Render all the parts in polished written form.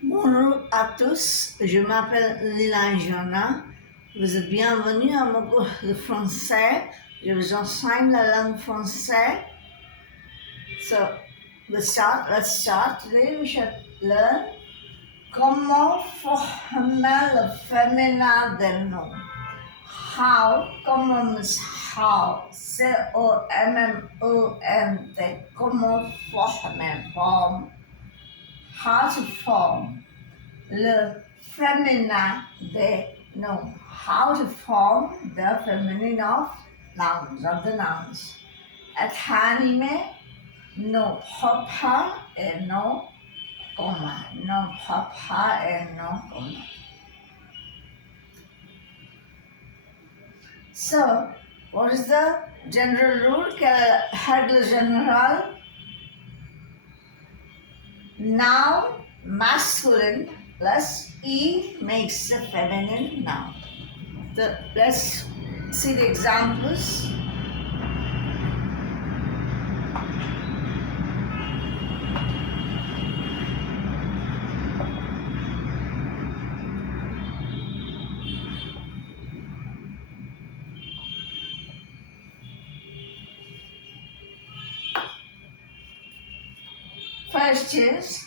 Bonjour à tous, je m'appelle Lila Jona. Vous êtes bienvenus à mon cours de français. Je vous enseigne la langue française. So, let's start. Today we should learn comment former le féminin des noms. How, comment means how. C-O-M-M-O-N-T. Comment form. How to form. Le féminin des noms. How to form the feminine of nouns, of the nouns. Être animé, non papa et non commun. Non papa et non commun. So, what is the general rule? Quelle est la règle générale? Noun masculine plus E makes the feminine noun. Let's see the examples. First is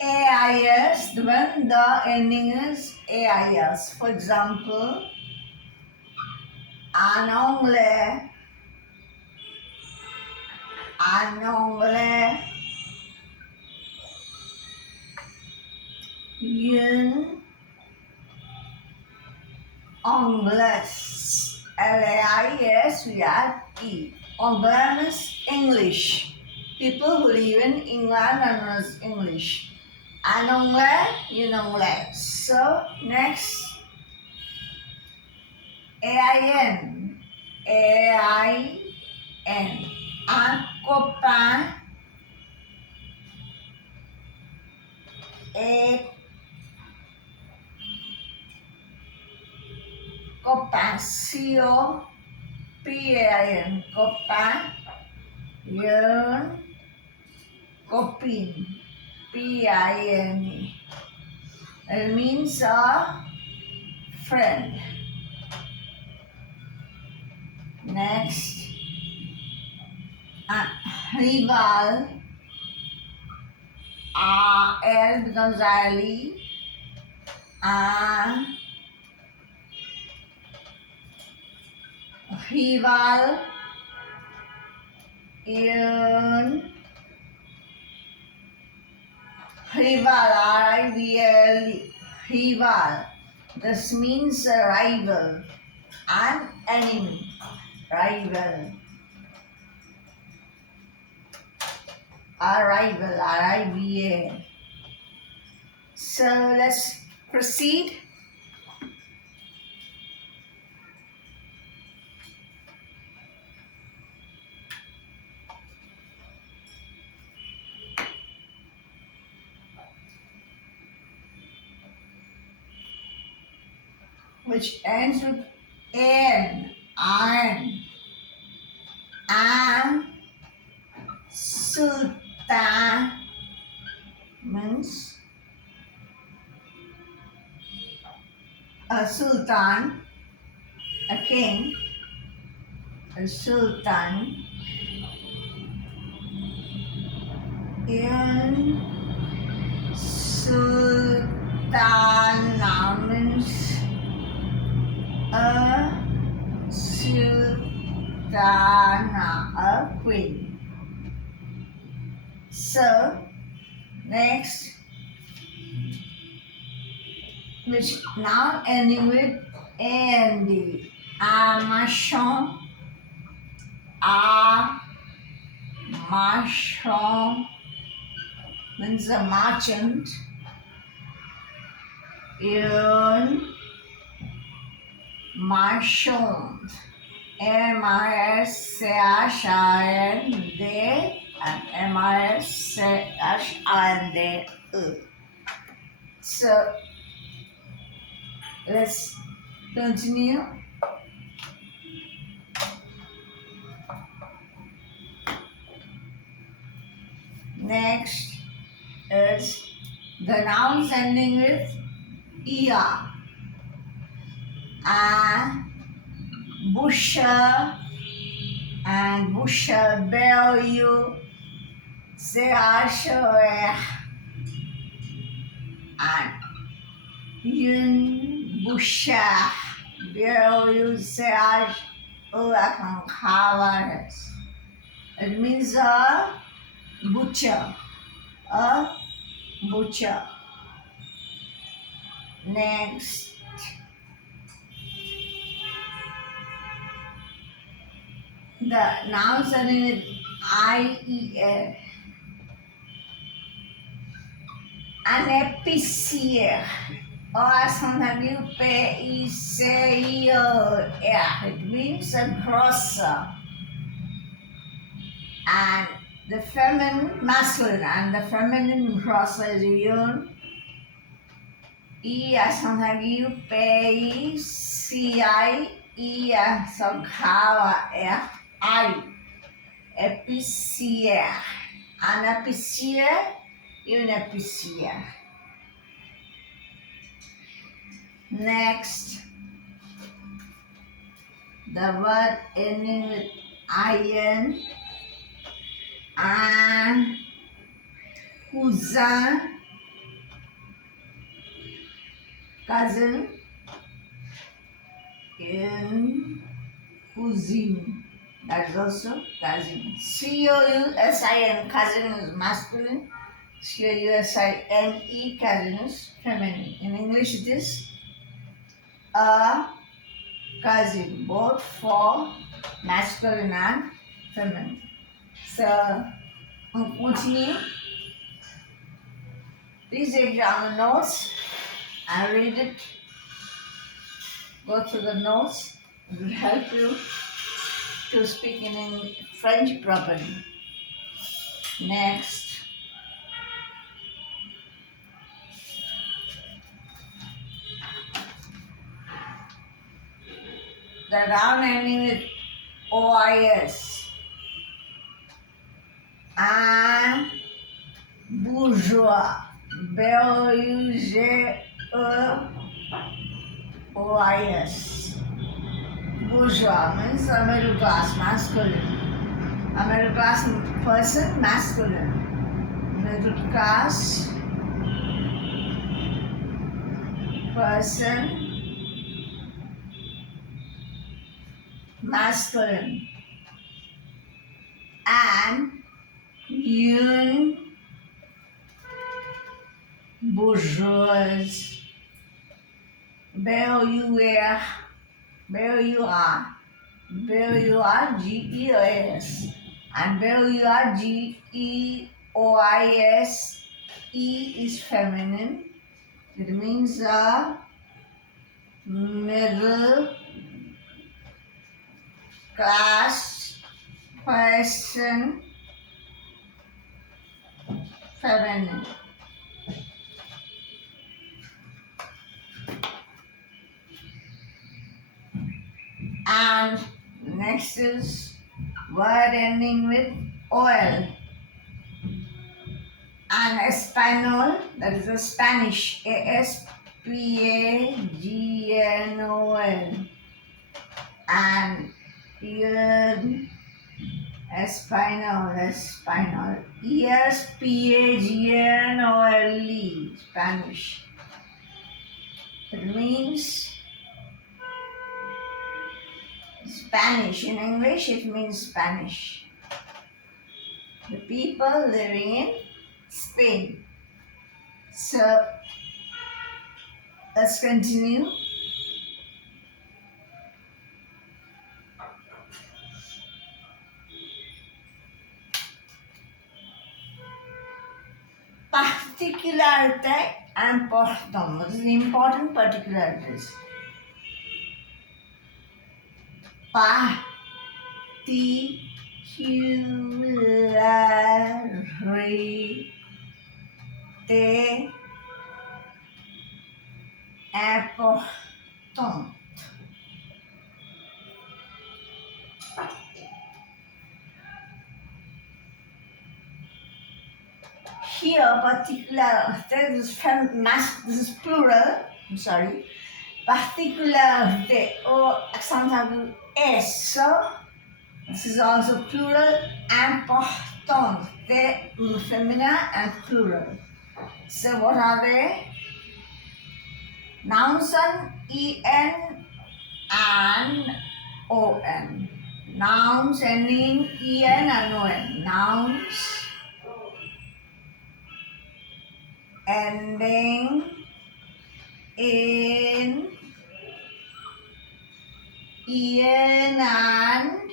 AIS when the ending is AIS. For example, un anglais, une anglaise. LAIS we add E. Anglais means English. People who live in England are known as English. Un anglais, une anglaise. So next, AIN. AIN. Un copain et copain. C-O-P-A-I-N. Copain. Une copine. P-I-N-E. It means a friend. Next, rival. L becomes Ali. Rival. Un rival. R-I-V-L-E. Rival. This means a rival. An enemy. Rival. Arrival. R-I-V-A. So let's proceed. Which ends with N. Iron. And Sultan means a sultan, a king, a sultan. In sultana means a sultana, a queen. So, next, which now ending with AND. A marchand, a marchand means a merchant. Une marchand. M-I-S-C-H-A-N-D and M-I-S-C-H-A-N-D. So let's continue. Next, is the nouns ending with er. And Buscher and Buscher, Bellew, Seacher, and Yun Buscher, Bellew, Seach, Ulakankawares. It means a butcher, a butcher. Next, the nouns are in IER. An épicier. Or sometimes you P-I-C-I-E-R. It means a grocer. And the feminine, masculine, and the feminine grocer is yun. E as sometimes you P-I-C-I-E as some F-I. Épicier. An épicier, une épicière. Next, the word ending with IN and cousin, cousin, in cousine. That is also cousin. C-O-U-S-I-N, cousin is masculine. C-O-U-S-I-N-E, cousin is feminine. In English it is a cousin, both for masculine and feminine. So, we'll continue. Please take down the notes and read it. Go through the notes. It will help you to speak in French properly. Next. The noun ending with OIS. Un bourgeois. B-O-U-G-E-O-I-S. Bourgeois means a middle class, masculine. A middle class person, masculine. Middle class person, masculine. And une bourgeoise. B-O-U-R, B-O-U-R-G-E-O-S. And B-O-U-R-G-E-O-I-S. E is feminine. It means a middle class person, feminine. And next is word ending with OL. And Espanol, that is a Spanish, A-S-P-A-G-N-O-L. And Espanol, E-S-P-A-G-N-O-L-E, Spanish. It means Spanish. In English, it means Spanish. The people living in Spain. So, let's continue. Particularité important. What is the important particularities? Particularité important. here particular, this is plural, I'm sorry, particularité or accent aigu S. So this is also plural, importante, feminine and plural. So what are they? Nouns and en and on. Nouns ending en and on. Nouns ending in en and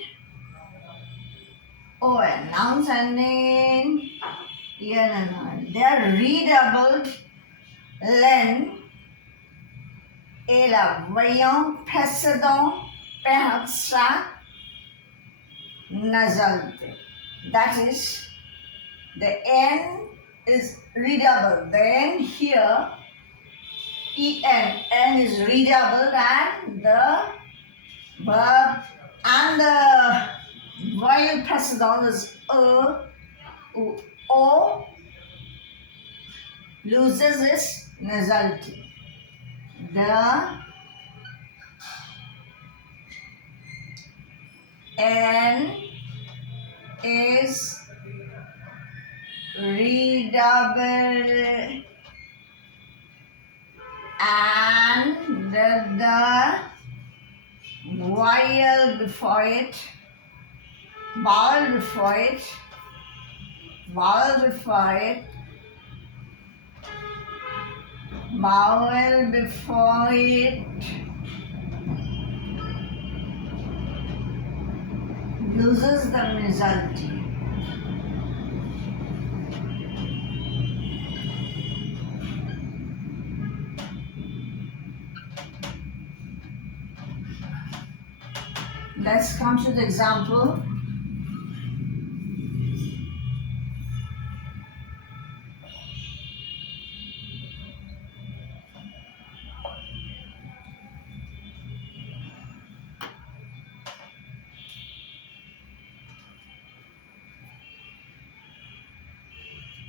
on. Nouns ending in en and on. They are redoubled len et la voyant précédent perd sa nasalité. That is, the N is redoubled. The N here, N is redoubled, and the verb and the vowel précédent is O loses its nasality. The N is redoubled and the vowel before it, vowel before it loses the nasality. Let's come to the example.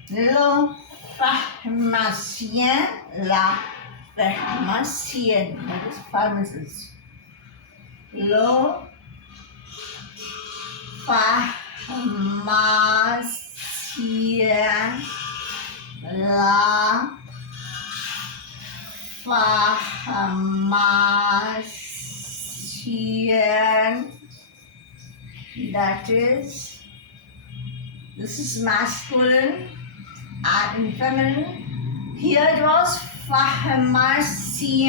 Le pharmacien, la pharmacienne, that is pharmacist. Le pharmacien, la pharmacienne, that is, this is masculine and in feminine. Here it was pharmacien.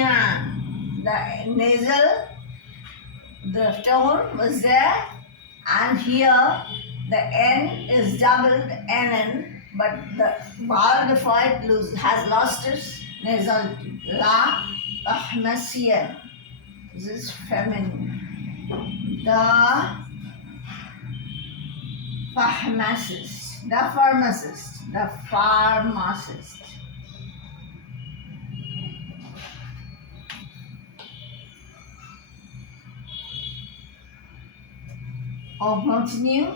The nasal, the tone was there, and here the N is doubled NN, but the vowel before it has lost its nasality. La pharmacienne. This is feminine. The pharmacist. Or continue.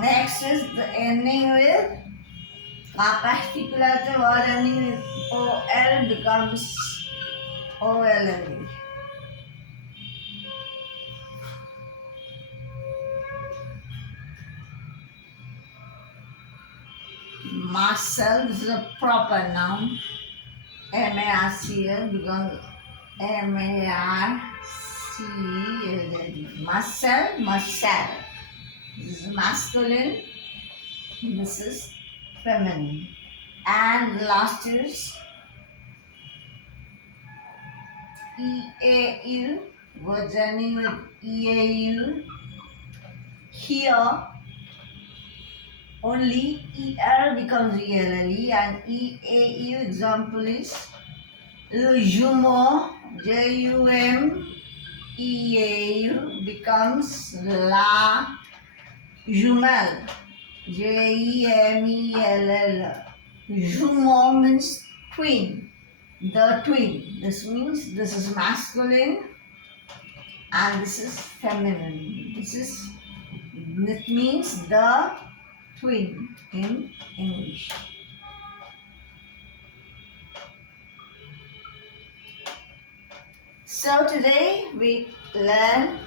Next is the ending with la particularité, word ending with OL becomes OLLE. Marcel, this is a proper noun. M-A-R-C-L becomes M-A-R-C-L-E. Marcel. This is masculine. This is feminine. And last is E-A-U. Words ending with E-A-U. Here, only ER becomes ELLE, and EAU example is le jumeau, JUMEAU becomes la jumelle, JEMELL. Jumeau means twin. the twin. This means this is masculine and this is feminine. It means the twin in English. So today we learn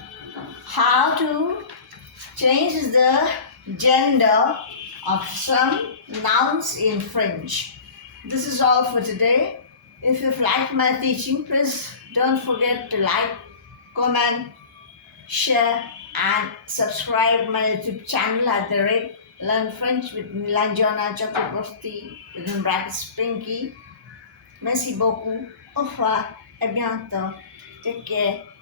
how to change the gender of some nouns in French. This is all for today. If you've liked my teaching, please don't forget to like, comment, share and subscribe my YouTube channel at the rate Learn French with Nilanjana Chakraborty within brackets Pinky. Merci beaucoup. Au revoir. À bientôt. Take care.